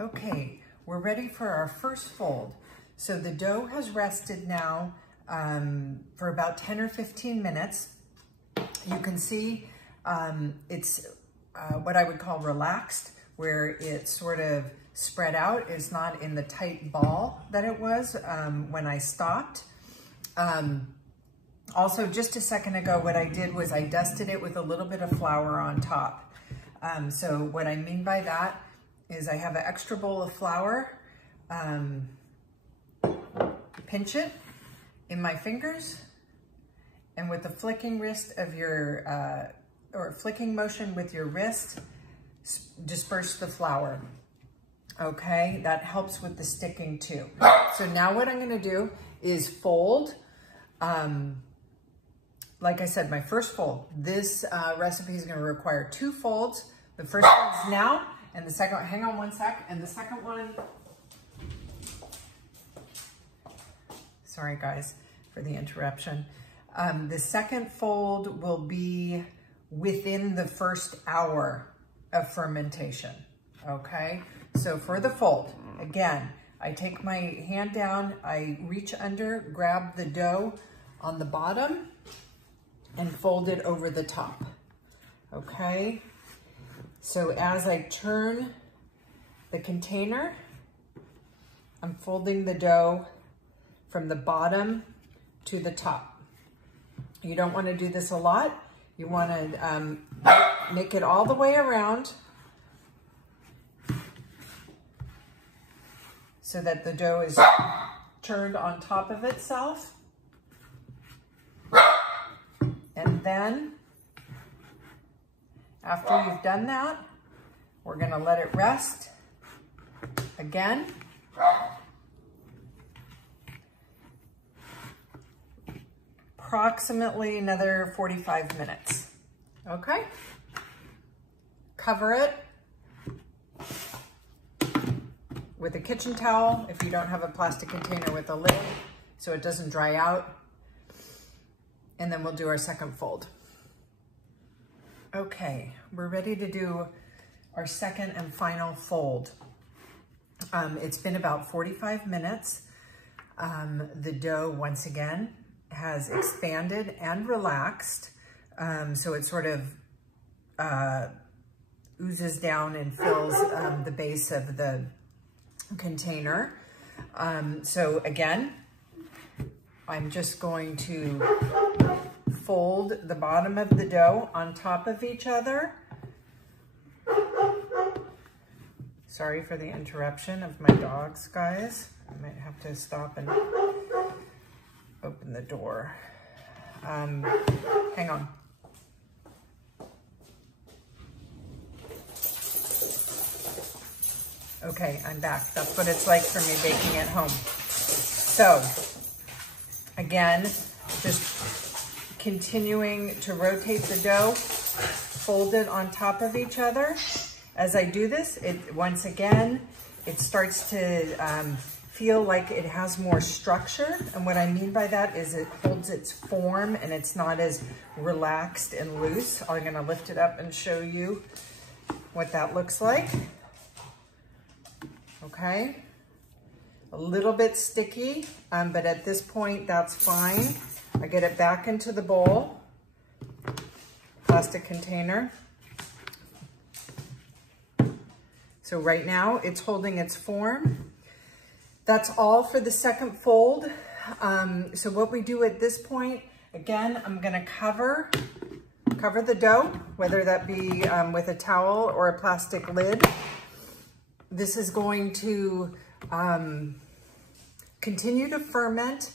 Okay, we're ready for our first fold. So the dough has rested now for about 10 or 15 minutes. You can see it's what I would call relaxed, where it's sort of spread out. It's not in the tight ball that it was when I stopped. Also, just a second ago, what I did was I dusted it with a little bit of flour on top. So what I mean by that is I have an extra bowl of flour, pinch it in my fingers, and with the flicking wrist of your, or flicking motion with your wrist, disperse the flour. Okay, that helps with the sticking too. So now what I'm gonna do is fold. Like I said, my first fold. This recipe is gonna require 2 folds. The first one's now, and the second one, hang on one sec, and the second one, sorry guys for the interruption. The second fold will be within the first hour of fermentation, okay? So for the fold, again, I take my hand down, I reach under, grab the dough on the bottom, and fold it over the top, okay? So as I turn the container, I'm folding the dough from the bottom to the top. You don't want to do this a lot. You want to make it all the way around so that the dough is turned on top of itself. And then, after you've done that, we're gonna let it rest again. Approximately another 45 minutes, okay? Cover it with a kitchen towel if you don't have a plastic container with a lid so it doesn't dry out. And then we'll do our second fold. Okay, we're ready to do our second and final fold. It's been about 45 minutes. The dough, once again, has expanded and relaxed. So it sort of oozes down and fills the base of the container. So again, I'm just going to fold the bottom of the dough on top of each other. Sorry for the interruption of my dogs, guys. I might have to stop and open the door. Hang on. Okay, I'm back. That's what it's like for me baking at home. So, again, just continuing to rotate the dough, fold it on top of each other. As I do this, once again, it starts to feel like it has more structure. And what I mean by that is it holds its form and it's not as relaxed and loose. I'm gonna lift it up and show you what that looks like. Okay, a little bit sticky, but at this point, that's fine. I get it back into the bowl, plastic container. So right now, it's holding its form. That's all for the second fold. So what we do at this point, again, I'm gonna cover the dough, whether that be with a towel or a plastic lid. This is going to continue to ferment,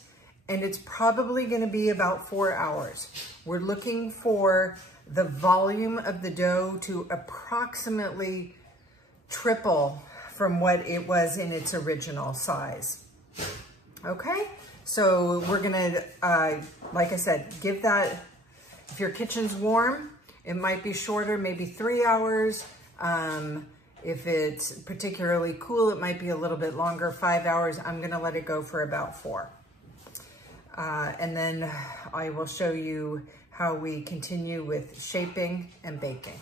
and it's probably going to be about 4 hours. We're looking for the volume of the dough to approximately triple from what it was in its original size. Okay, so we're gonna, like I said, give that, if your kitchen's warm, it might be shorter, maybe 3 hours. If it's particularly cool, it might be a little bit longer, 5 hours. I'm gonna let it go for about 4. And then I will show you how we continue with shaping and baking.